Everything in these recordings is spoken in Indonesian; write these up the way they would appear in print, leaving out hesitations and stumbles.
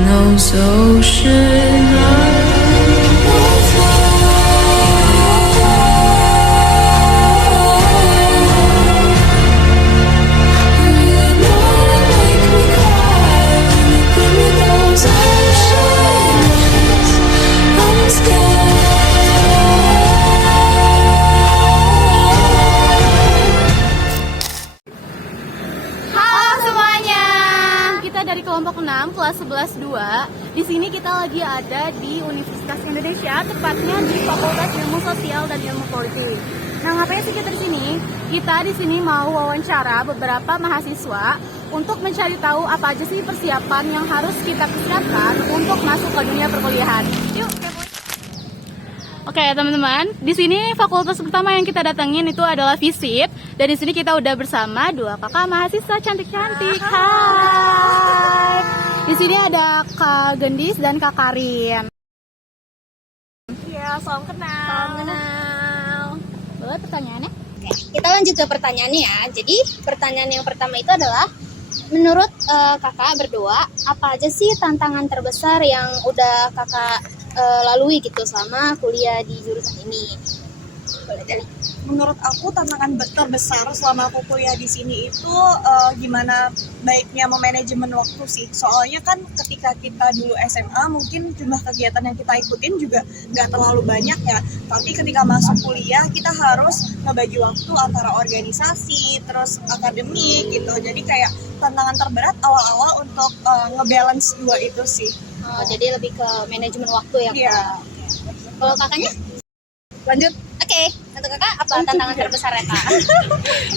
those ocean dari kelompok 6 kelas 11-2. Di sini kita lagi ada di Universitas Indonesia, tepatnya di Fakultas Ilmu Sosial dan Ilmu Politik. Nah, ngapain sih kita di sini? Kita di sini mau wawancara beberapa mahasiswa untuk mencari tahu apa aja sih persiapan yang harus kita persiapkan untuk masuk ke dunia perkuliahan. Yuk, oke teman-teman, di sini fakultas pertama yang kita datengin itu adalah FISIP. Dan di sini kita udah bersama dua kakak mahasiswa cantik-cantik. Hai. Di sini ada Kak Gendis dan Kak Karin. Ya, salam kenal. Salam kenal. Boleh pertanyaannya? Oke, kita lanjut ke pertanyaannya ya. Jadi pertanyaan yang pertama itu adalah, menurut kakak berdua, apa aja sih tantangan terbesar yang udah kakak lalui gitu selama kuliah di jurusan ini? Boleh dari. Menurut aku tantangan terbesar selama aku kuliah di sini itu gimana baiknya memanajemen waktu sih. Soalnya kan ketika kita dulu SMA mungkin jumlah kegiatan yang kita ikutin juga nggak terlalu banyak ya. Tapi ketika masuk kuliah kita harus ngebagi waktu antara organisasi terus akademik gitu. Jadi kayak tantangan terberat awal-awal untuk ngebalance dua itu sih. Oh, jadi lebih ke manajemen waktu ya, Kak? Iya. Kalau kakaknya? Lanjut. Oke, untuk kakak apa tantangan terbesarnya, Kak?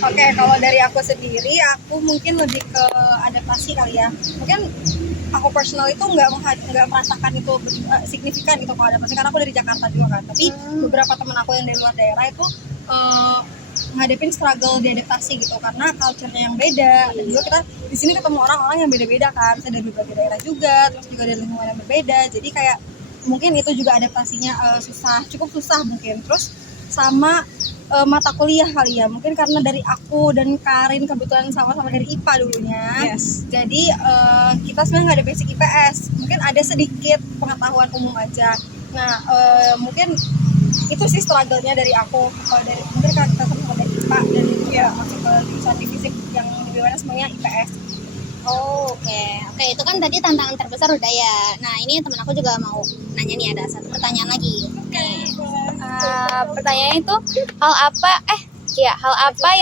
Oke, kalau dari aku sendiri, aku mungkin lebih ke adaptasi kali ya. Mungkin aku personal itu nggak merasakan itu signifikan gitu kalau adaptasi, karena aku dari Jakarta juga kan. Tapi beberapa teman aku yang dari luar daerah itu ngadepin struggle di adaptasi gitu, karena culture-nya yang beda. Dan juga kita di sini ketemu orang-orang yang beda-beda kan, saya dari berbagai daerah juga, terus juga dari lingkungan yang berbeda. Jadi kayak mungkin itu juga adaptasinya cukup susah mungkin. Terus sama mata kuliah kali ya, mungkin karena dari aku dan Karin kebetulan sama-sama dari IPA dulunya. Yes. Jadi kita sebenarnya nggak ada basic IPS, mungkin ada sedikit pengetahuan umum aja. Nah mungkin itu sih struggle-nya dari aku. Kalau dari mungkin kan kita sama dari IPA dan ya masuk ke jurusan divisi yang di mana semuanya IPS. Oh, oke, itu kan tadi tantangan terbesar udah ya. Nah, ini temen aku juga mau nanya nih, ada satu pertanyaan lagi. Pertanyaannya itu hal apa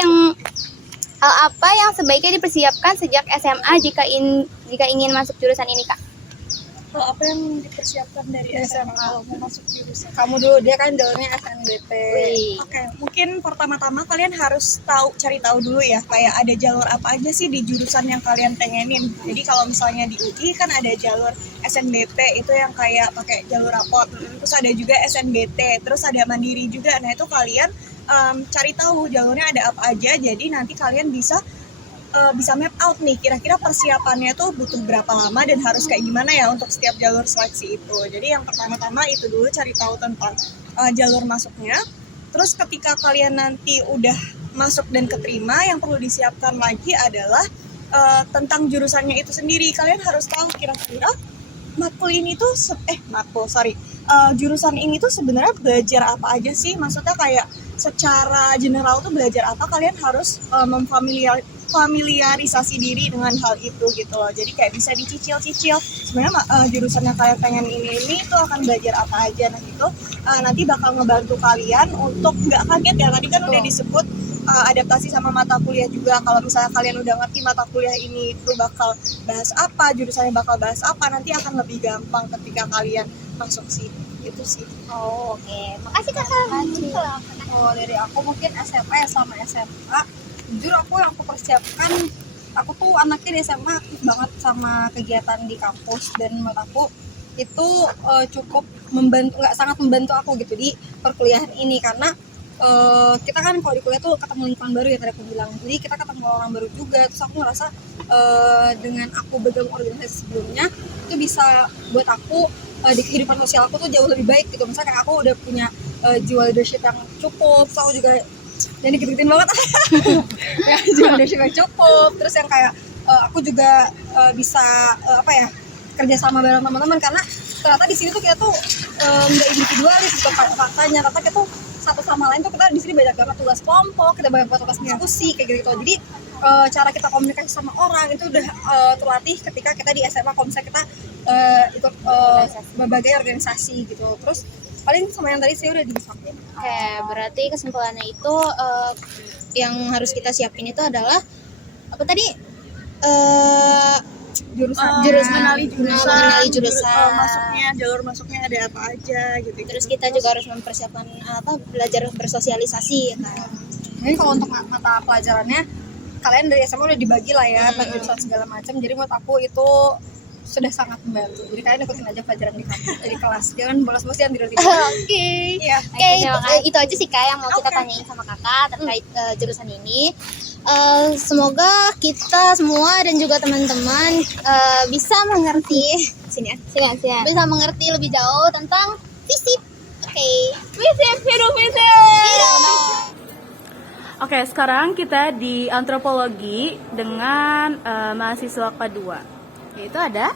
yang sebaiknya dipersiapkan sejak SMA jika ingin masuk jurusan ini, Kak? Kalau apa yang dipersiapkan dari SMA kalau mau masuk jurusan? Kamu dulu, dia kan jalurnya SNBP. Oke, mungkin pertama-tama kalian harus cari tahu dulu ya, kayak ada jalur apa aja sih di jurusan yang kalian pengenin. Jadi kalau misalnya di UI kan ada jalur SNBP, itu yang kayak pakai jalur rapot. Terus ada juga SNBT, terus ada mandiri juga. Nah itu kalian cari tahu jalurnya ada apa aja, jadi nanti kalian bisa map out nih kira-kira persiapannya tuh butuh berapa lama dan harus kayak gimana ya untuk setiap jalur seleksi itu. Jadi yang pertama-tama itu dulu, cari tahu tentang jalur masuknya. Terus ketika kalian nanti udah masuk dan keterima, yang perlu disiapkan lagi adalah tentang jurusannya itu sendiri. Kalian harus tahu kira-kira jurusan ini tuh sebenarnya belajar apa aja sih. Maksudnya kayak secara general tuh belajar apa, kalian harus familiarisasi diri dengan hal itu gitu loh. Jadi kayak bisa dicicil-cicil sebenarnya jurusan yang kalian pengen ini itu akan belajar apa aja. Nah itu nanti bakal ngebantu kalian untuk nggak kaget ya. Tadi kan udah disebut adaptasi sama mata kuliah juga. Kalau misalnya kalian udah ngerti mata kuliah ini itu bakal bahas apa, jurusannya bakal bahas apa, nanti akan lebih gampang ketika kalian masuk sih. Itu sih. Oh, oke. Makasih Kak. Kalau dari aku mungkin SMP sama SMA, jujur yang aku persiapkan, aku tuh anaknya di SMA aktif banget sama kegiatan di kampus, dan menurut aku itu cukup sangat membantu aku gitu di perkuliahan ini, karena kita kan kalau di kuliah tuh ketemu lingkungan baru ya, tadi aku bilang, jadi kita ketemu orang baru juga. Terus aku ngerasa dengan aku bergabung organisasi sebelumnya itu bisa buat aku di kehidupan sosial aku tuh jauh lebih baik gitu. Misalnya kayak aku udah punya jiwa leadership yang cukup, terus aku juga jadi gitu-gituin banget ya, jiwa leadership yang cukup. Terus yang kayak aku juga bisa kerja sama bareng teman-teman, karena ternyata di sini tuh kita tuh nggak individualis gitu faktanya, ternyata kita tuh satu sama lain tuh kita di sini banyak banget tugas kelompok, kita banyak banget tugas diskusi kayak gitu. Jadi cara kita komunikasi sama orang itu udah terlatih ketika kita di SMA, kalau misalnya kita ikut berbagai organisasi gitu. Terus paling sama yang tadi saya udah disampaikan. Oke, berarti kesimpulannya itu yang harus kita siapin itu adalah apa tadi? Jurusan, Jurusan. mengenali jurusan. jalur masuknya ada apa aja gitu. Terus kita juga harus mempersiapkan belajar bersosialisasi ya kan. Jadi kalau untuk mata pelajarannya kalian dari SMA udah dibagi lah ya, jurusan segala macam. Jadi menurut aku itu sudah sangat membantu. Jadi kalian ikutin aja pelajaran di kelas. Jangan bolos-bolos, jangan tidur-tidur. Oke. Iya. Oke, itu aja sih Kak yang mau kita tanyain sama Kakak terkait jurusan ini. Semoga kita semua dan juga teman-teman bisa mengerti bisa mengerti lebih jauh tentang FISIP. Oke. FISIP, hidup. Oke, sekarang kita di antropologi dengan mahasiswa kedua. Yaitu ada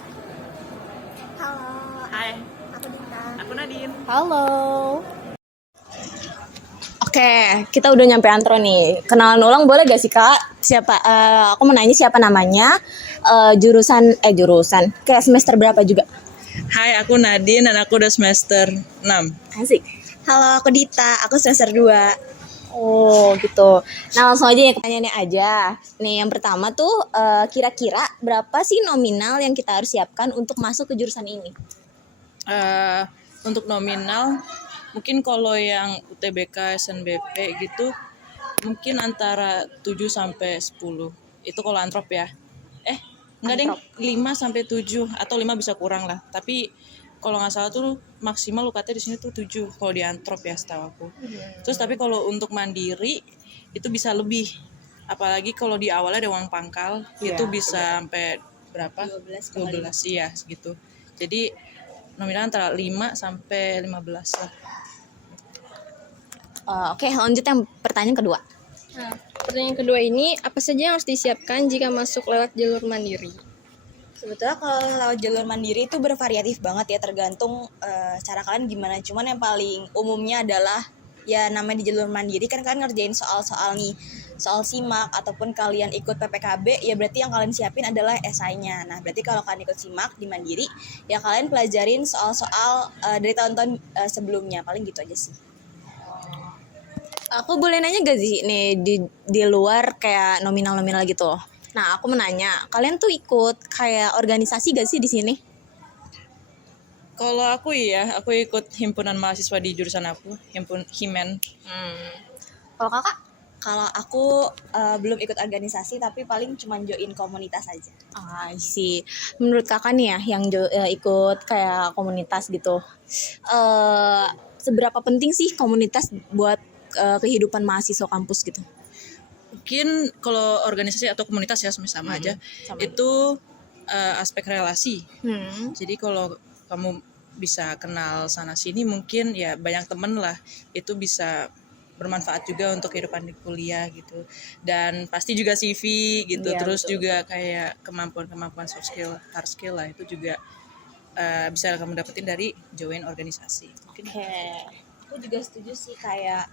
Hai, aku Nadine. Halo. Oke, kita udah nyampe antro nih. Kenalan ulang boleh gak sih Kak? Siapa? Aku mau nanya siapa namanya, jurusan, kayak semester berapa juga? Hai, aku Nadine dan aku udah semester 6. Asik. Halo, aku Dita, aku semester 2. Oh gitu. Nah langsung aja ya pertanyaannya aja. Nih yang pertama tuh kira-kira berapa sih nominal yang kita harus siapkan untuk masuk ke jurusan ini? Untuk nominal, mungkin kalau yang UTBK, SNBP gitu, mungkin antara 7 sampai 10. Itu kalau antrop ya. Enggak deh, 5 sampai 7 atau 5 bisa kurang lah. Tapi kalau nggak salah tuh maksimal UKT di sini tuh 7 kalau di antrop ya setahu aku. Terus tapi kalau untuk mandiri itu bisa lebih. Apalagi kalau di awalnya ada uang pangkal, itu bisa sampai berapa? 12 iya segitu. Jadi nominal antara 5 sampai 15 lah. Oke, lanjut yang pertanyaan kedua. Nah, pertanyaan kedua ini, apa saja yang harus disiapkan jika masuk lewat jalur mandiri? Sebetulnya kalau lewat jalur mandiri itu bervariatif banget ya, tergantung cara kalian gimana. Cuman yang paling umumnya adalah ya namanya di jalur mandiri kan kalian ngerjain soal-soal nih, soal SIMAK ataupun kalian ikut PPKB, ya berarti yang kalian siapin adalah esainya. Nah berarti kalau kalian ikut SIMAK di mandiri, ya kalian pelajarin soal-soal dari tahun-tahun sebelumnya, paling gitu aja sih. Aku boleh nanya gak sih nih di luar kayak nominal-nominal gitu? Nah, aku menanya, kalian tuh ikut kayak organisasi gak sih di sini? Kalau aku aku ikut himpunan mahasiswa di jurusan aku, Himen. Kalau Kakak? Kalau aku belum ikut organisasi, tapi paling cuma join komunitas aja. Sih. Menurut Kakak nih ya, yang ikut kayak komunitas gitu, seberapa penting sih komunitas buat kehidupan mahasiswa kampus gitu? Mungkin kalau organisasi atau komunitas ya sama aja. Itu aspek relasi. Jadi kalau kamu bisa kenal sana sini, mungkin ya banyak temen lah, itu bisa bermanfaat juga untuk kehidupan di kuliah gitu. Dan pasti juga CV gitu. Ya, terus betul. juga kayak kemampuan soft skill, hard skill lah, itu juga bisa kamu dapetin dari join organisasi. Mungkin Aku juga setuju sih, kayak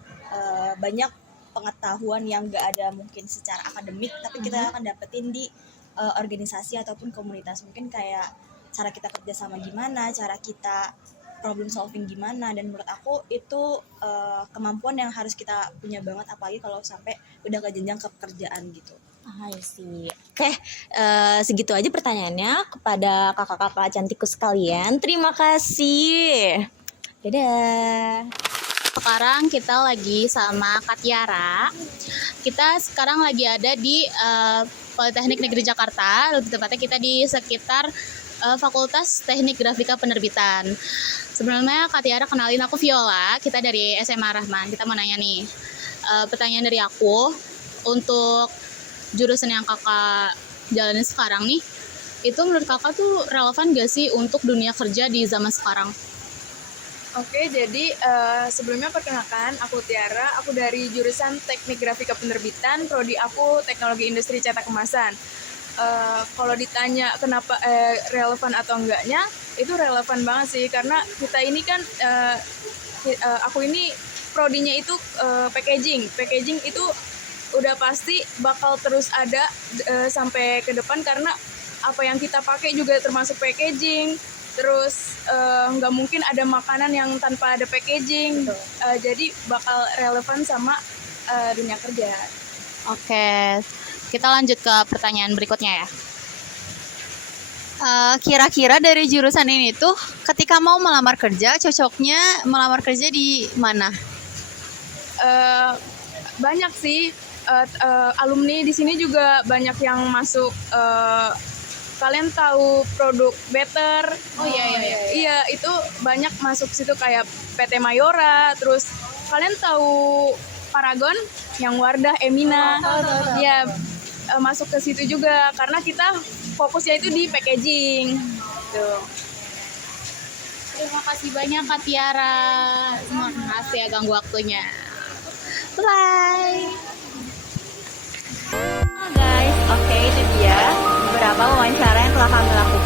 banyak pengetahuan yang gak ada mungkin secara akademik, tapi kita akan dapetin di organisasi ataupun komunitas. Mungkin kayak cara kita kerja sama gimana, cara kita problem solving gimana, dan menurut aku itu kemampuan yang harus kita punya banget, apalagi kalau sampai udah ke jenjang ke pekerjaan gitu. Sih. Oke, segitu aja pertanyaannya kepada kakak-kakak cantikku sekalian. Terima kasih. Dadah. Sekarang kita lagi sama Kak Tiara. Kita sekarang lagi ada di Politeknik Negeri Jakarta. Lebih tepatnya kita di sekitar Fakultas Teknik Grafika Penerbitan. Sebelumnya Kak Tiara, kenalin, aku Viola. Kita dari SMA Rahman. Kita mau nanya nih, pertanyaan dari aku, untuk jurusan yang kakak jalanin sekarang nih, itu menurut kakak tuh relevan gak sih untuk dunia kerja di zaman sekarang? Oke, jadi sebelumnya perkenalkan, aku Tiara, aku dari jurusan Teknik Grafika Penerbitan, prodi aku Teknologi Industri Cetak Kemasan. kalau ditanya kenapa relevan atau enggaknya, itu relevan banget sih karena kita ini kan aku ini prodinya itu packaging itu udah pasti bakal terus ada sampai ke depan karena apa yang kita pakai juga termasuk packaging. Terus nggak mungkin ada makanan yang tanpa ada packaging, jadi bakal relevan sama dunia kerja. Oke, kita lanjut ke pertanyaan berikutnya ya. Kira-kira dari jurusan ini tuh ketika mau melamar kerja, cocoknya melamar kerja di mana? Banyak sih alumni di sini juga banyak yang masuk. Kalian tahu produk Better? Oh iya. Iya, itu banyak masuk situ kayak PT Mayora. Terus kalian tahu Paragon yang Wardah Emina? Ya, masuk ke situ juga karena kita fokusnya itu di packaging. Tuh. Terima kasih banyak Kak Tiara. Makasih ya ganggu waktunya. Bye. Guys, oke itu dia beberapa wawancara yang telah kami lakukan